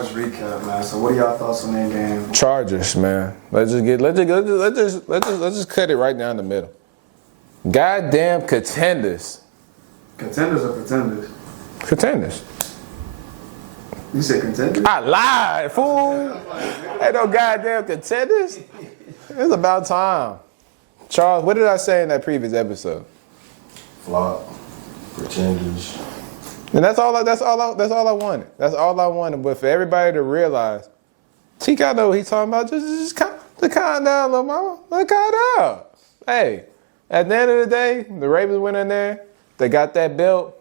Chargers recap, man. So what are y'all thoughts on that game? Chargers, man. Let's just cut it right down the middle. Goddamn contenders. Contenders or pretenders? Contenders. You said contenders? I lied, fool. Ain't no goddamn contenders. It's about time. Charles, what did I say in that previous episode? Flop, pretenders. And that's all I wanted. That's all I wanted. But for everybody to realize, T.K. know what he's talking about. Just calm down, little mama. Calm down. Hey, at the end of the day, the Ravens went in there. They got that belt.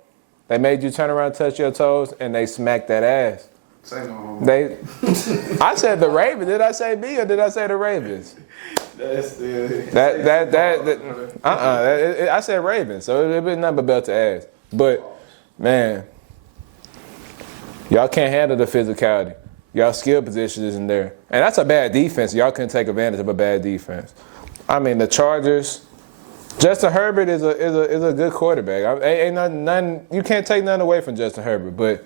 They made you turn around, touch your toes, and they smacked that ass. Say no more. I said the Ravens. Did I say me or did I say the Ravens? I said Ravens. So it been nothing but belt to ass. But man, y'all can't handle the physicality. Y'all skill position isn't there, and that's a bad defense. Y'all couldn't take advantage of a bad defense. I mean, the Chargers. Justin Herbert is a good quarterback. Ain't nothing. You can't take nothing away from Justin Herbert. But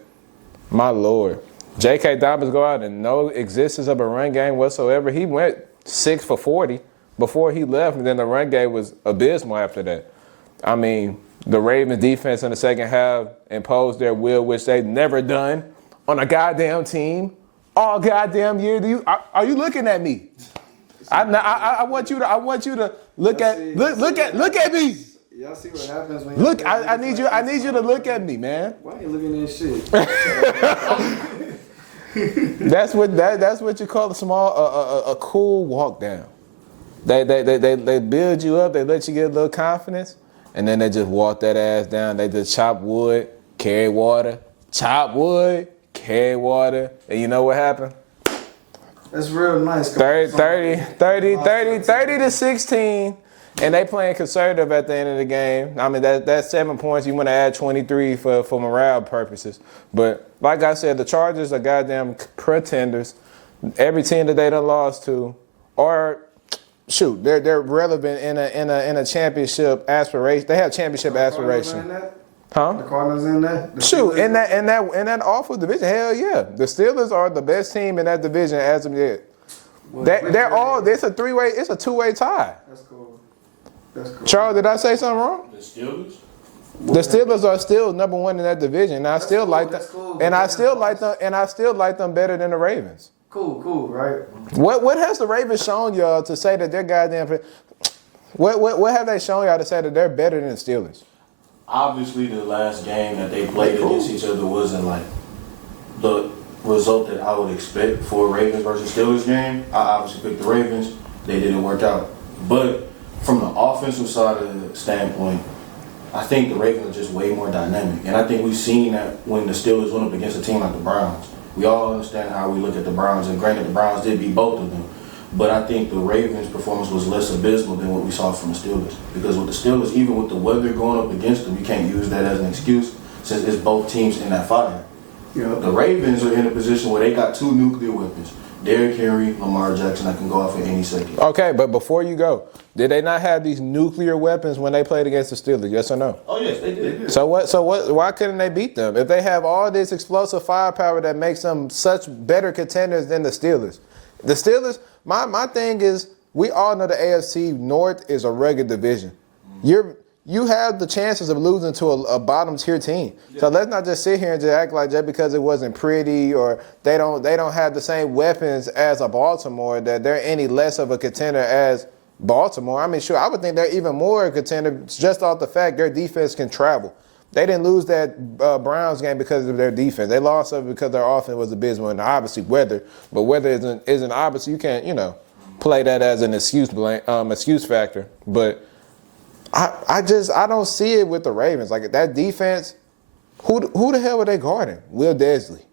my Lord, J.K. Dobbins go out and no existence of a run game whatsoever. He went 6 for 40 before he left, and then the run game was abysmal after that. I mean, the Ravens defense in the second half imposed their will, which they've never done on a goddamn team all goddamn year. Are you looking at me? I want you to look at me. Y'all see what happens when look. I need you to look at me, man. Why you looking at shit? That's what you call a cool walk down. They build you up. They let you get a little confidence, and then they just walk that ass down. They just chop wood, carry water, chop wood, carry water, and you know what happened? That's real nice. 30 to 16, and they playing conservative at the end of the game. I mean, that's 7 points. You want to add 23 for morale purposes. But like I said, the Chargers are goddamn pretenders. Every team that they done lost to, or shoot, they're relevant in a championship aspiration. They have championship aspiration. Huh? The Cardinals in that? Shoot, in that awful division, hell yeah. The Steelers are the best team in that division as of yet. It's a two-way tie. That's cool. Charles, did I say something wrong? The Steelers? The Steelers are still number one in that division, and I still like them. And I still like them better than the Ravens. Cool, right? What has the Ravens shown y'all to say that they're goddamn? What have they shown y'all to say that they're better than the Steelers? Obviously, the last game that they played against each other wasn't like the result that I would expect for a Ravens versus Steelers game. I obviously picked the Ravens. They didn't work out. But from the offensive side of the standpoint, I think the Ravens are just way more dynamic. And I think we've seen that when the Steelers went up against a team like the Browns. We all understand how we look at the Browns, and granted, the Browns did beat both of them. But I think the Ravens' performance was less abysmal than what we saw from the Steelers. Because with the Steelers, even with the weather going up against them, you can't use that as an excuse since it's both teams in that fire. Yep. The Ravens are in a position where they got 2 nuclear weapons. Derrick Henry, Lamar Jackson, that can go off at any second. Okay, but before you go, did they not have these nuclear weapons when they played against the Steelers? Yes or no? Oh, yes, they did. So what? Why couldn't they beat them? If they have all this explosive firepower that makes them such better contenders than the Steelers. The Steelers, my thing is, we all know the AFC North is a rugged division. You have the chances of losing to a bottom tier team. Yeah. So let's not just sit here and just act like just because it wasn't pretty or they don't have the same weapons as a Baltimore that they're any less of a contender as Baltimore. I mean, sure, I would think they're even more a contender just off the fact their defense can travel. They didn't lose that Browns game because of their defense. They lost it because their offense was abysmal, and obviously weather. But weather isn't obvious. You can't play that as an excuse factor. But I don't see it with the Ravens. Like that defense, who the hell were they guarding? Will Desley.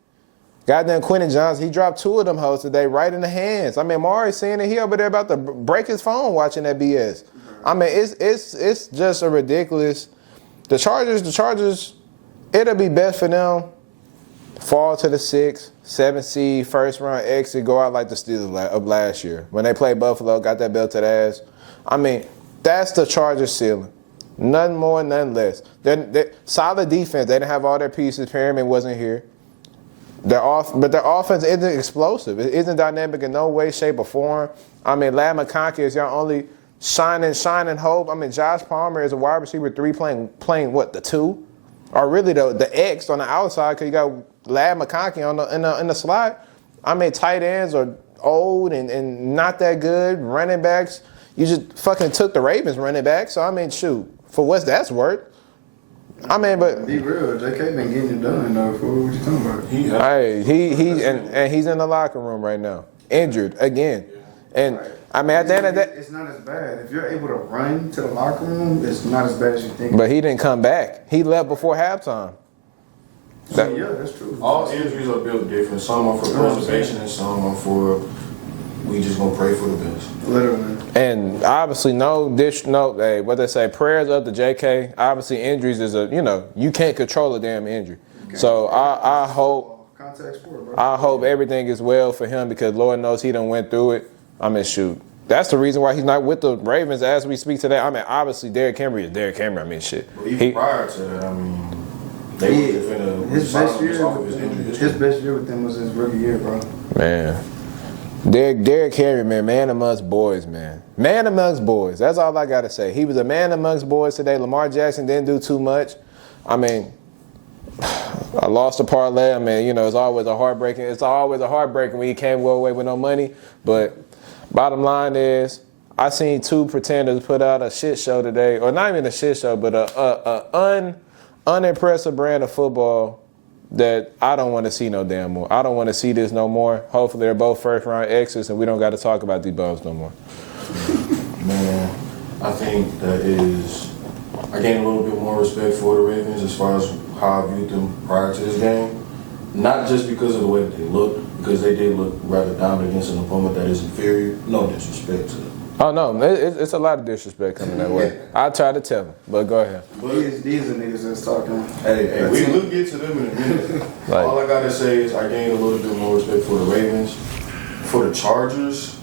Goddamn Quentin Johnson, he dropped 2 of them hoes today right in the hands. I mean, Omari seeing it, he over there about to break his phone watching that BS. I mean, it's just a ridiculous. The Chargers, it'll be best for them fall to the 6th, 7th seed, first round exit, go out like the Steelers of last year. When they played Buffalo, got that belt to the ass. I mean, that's the Chargers ceiling. Nothing more, nothing less. They're solid defense. They didn't have all their pieces. Perriman wasn't here. But their offense isn't explosive. It isn't dynamic in no way, shape, or form. I mean, Lad McConkey is your only shining hope. I mean, Josh Palmer is a wide receiver 3 playing what, the 2? Or really the X on the outside, because you got Lad McConkey in the slot. I mean, tight ends are old and not that good. Running backs, you just fucking took the Ravens running back. So, I mean, shoot, for what that's worth. I mean, but be real, JK been getting it done though. Fool. What you talking about? And he's in the locker room right now, injured again. And Right. I mean, at the end of that, it's not as bad. If you're able to run to the locker room, it's not as bad as you think. but he didn't come back. He left before halftime. Yeah, that's true. All injuries are built different. Some are for preservation and some are for we just gonna pray for the best. Literally. And obviously, hey, what they say, prayers up to JK. Obviously, injuries is you can't control a damn injury. So I hope Contact sport, bro. I hope everything is well for him because Lord knows he done went through it. I mean, shoot. That's the reason why he's not with the Ravens as we speak today. I mean, obviously, Derrick Henry is Derrick Henry. I mean, shit. But even prior to that, I mean, they were defending His best year. off of his injury history. His best year with them was his rookie year, bro. Man. Derrick Henry, man amongst boys, man. Man amongst boys. That's all I got to say. He was a man amongst boys today. Lamar Jackson didn't do too much. I mean, I lost a parlay. I mean, it's always a heartbreaking. It's always a heartbreaking when you can't go away with no money. But bottom line is, I seen 2 pretenders put out a shit show today, or not even a shit show, but a unimpressive brand of football that I don't want to see no damn more. I don't want to see this no more. Hopefully they're both first-round exits and we don't got to talk about these bums no more. Man, I think that I gained a little bit more respect for the Ravens as far as how I viewed them prior to this game. Not just because of the way that they looked, because they did look rather dominant against an opponent that is inferior. No disrespect to them. Oh, no, it's a lot of disrespect coming that way. I try to tell them, but go ahead. But These are niggas that's talking. Hey, we'll get to them in a minute. Like, all I gotta say is I gained a little bit more respect for the Ravens, for the Chargers,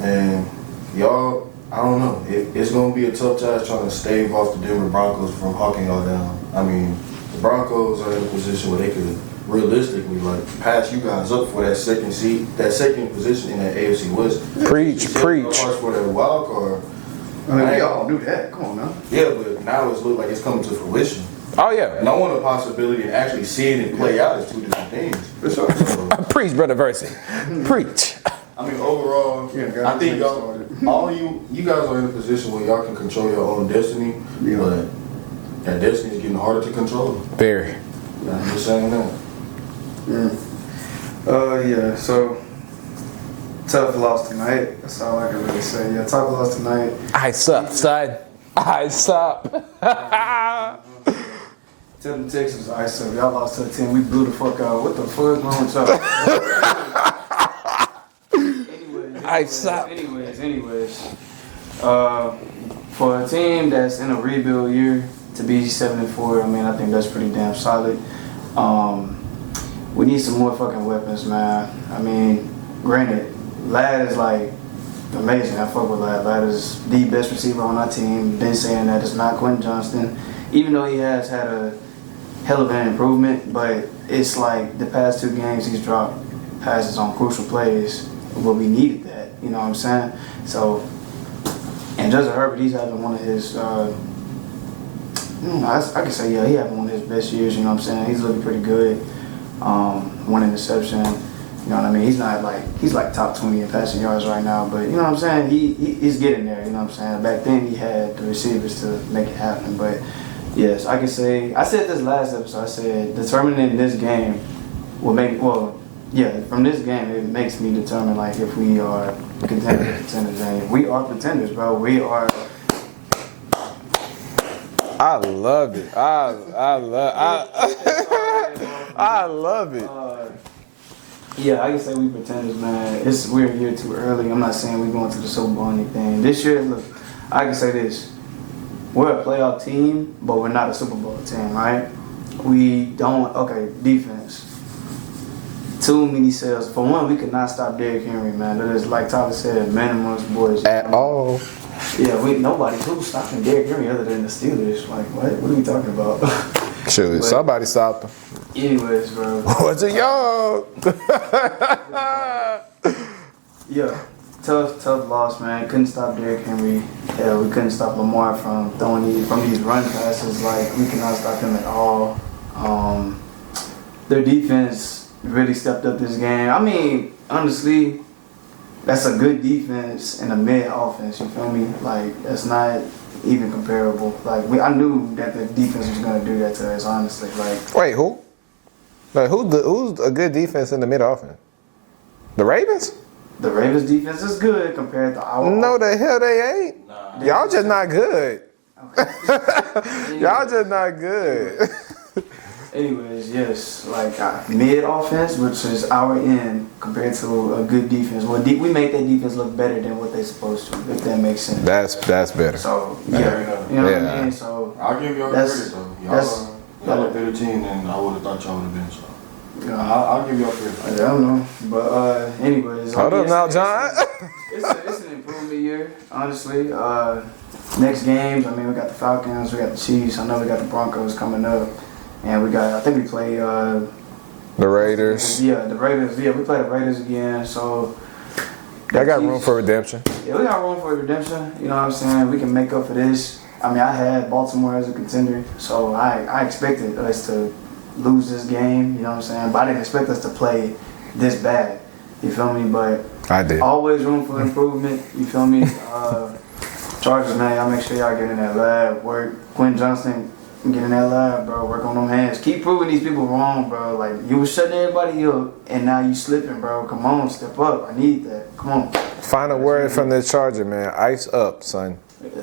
and y'all, I don't know. It's gonna be a tough task trying to stave off the Denver Broncos from hawking y'all down. I mean, the Broncos are in a position where they could realistically pass you guys up for that second position in that AFC West. Preach. For that wild card. I mean, we all knew that. Come on now. Yeah, but now it's look like it's coming to fruition. Oh, yeah. Knowing the possibility and actually seeing it play out is 2 different things. For sure. So, Preach, Brother Versea. Preach. I mean, overall, I think you guys are in a position where y'all can control your own destiny, but that destiny is getting harder to control. Very. I'm just saying that. Yeah, so tough loss tonight. That's all I can really say. Yeah, tough loss tonight. I suck, son. I suck. Tell them Texans ice up. Y'all lost to a team. We blew the fuck out. What the fuck is wrong with y'all? I suck. Anyways. For a team that's in a rebuild year to be 7-4, I mean, I think that's pretty damn solid. We need some more fucking weapons, man. I mean, granted, Lad is like amazing. I fuck with Lad. Lad is the best receiver on our team. Been saying that it's not Quentin Johnston, even though he has had a hell of an improvement. But it's like the past 2 games he's dropped passes on crucial plays where we needed that. You know what I'm saying? So, and Justin Herbert, he's having one of his. I can say, yeah, he having one of his best years, you know what I'm saying? He's looking pretty good. 1 interception, you know what I mean? He's like top 20 in passing yards right now, but you know what I'm saying? He's getting there, you know what I'm saying? Back then he had the receivers to make it happen, but yes, I can say, I said this last episode, I said determining this game will make, from this game it makes me determine like if we are contenders, and we are pretenders, bro. We are. I love it. I love it. Yeah, I can say we pretenders, man. We're a year too early. I'm not saying we're going to the Super Bowl or anything. This year, look, I can say this. We're a playoff team, but we're not a Super Bowl team, right? Defense. Too many sales. For one, we could not stop Derrick Henry, man. That is, like Tyler said, man amongst boys. At all. Yeah, who's stopping Derrick Henry other than the Steelers? Like, what are we talking about? Shoot, But- somebody stopped him. Anyways, bro. Was it y'all? Yeah, tough loss, man. Couldn't stop Derrick Henry. Hell, we couldn't stop Lamar from throwing these run passes. Like, we cannot stop him at all. Their defense really stepped up this game. I mean, honestly, that's a good defense and a mid offense. You feel me? Like, that's not even comparable. Like, I knew that the defense was gonna do that to us. Honestly, like. Wait, who? Like, who's a good defense in the mid offense? The Ravens? The Ravens defense is good compared to our. No, the hell they ain't. Nah. Y'all just not good. Okay. Y'all just not good. Anyways, yes, like mid offense, which is our end, compared to a good defense. Well, we make that defense look better than what they're supposed to, if that makes sense. That's better. So Fair yeah, enough. you know what Yeah. I mean. So I'll give y'all That's- credit though. that's- Y'all a better team than I would have thought y'all would have been. So I'll give y'all credit. I don't know, but anyways. Hold up now, John. It's an improvement year, honestly. Next games, I mean, we got the Falcons, we got the Chiefs. I know we got the Broncos coming up, and we got. I think we play. The Raiders. Yeah, the Raiders. Yeah, we play the Raiders again. So. Y'all got room for redemption. Yeah, we got room for redemption. You know what I'm saying? We can make up for this. I mean, I had Baltimore as a contender, so I expected us to lose this game. You know what I'm saying? But I didn't expect us to play this bad. You feel me? But I did. always room for improvement. You feel me? Chargers, man, y'all make sure y'all get in that lab. Work. Quentin Johnston, get in that lab, bro. Work on them hands. Keep proving these people wrong, bro. Like, you was shutting everybody up, and now you slipping, bro. Come on, step up. I need that. Come on. Final word from the Charger, man. Ice up, son.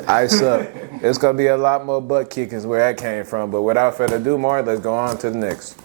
Ice up. It's going to be a lot more butt kickings where that came from. But without further ado, Mark, let's go on to the next.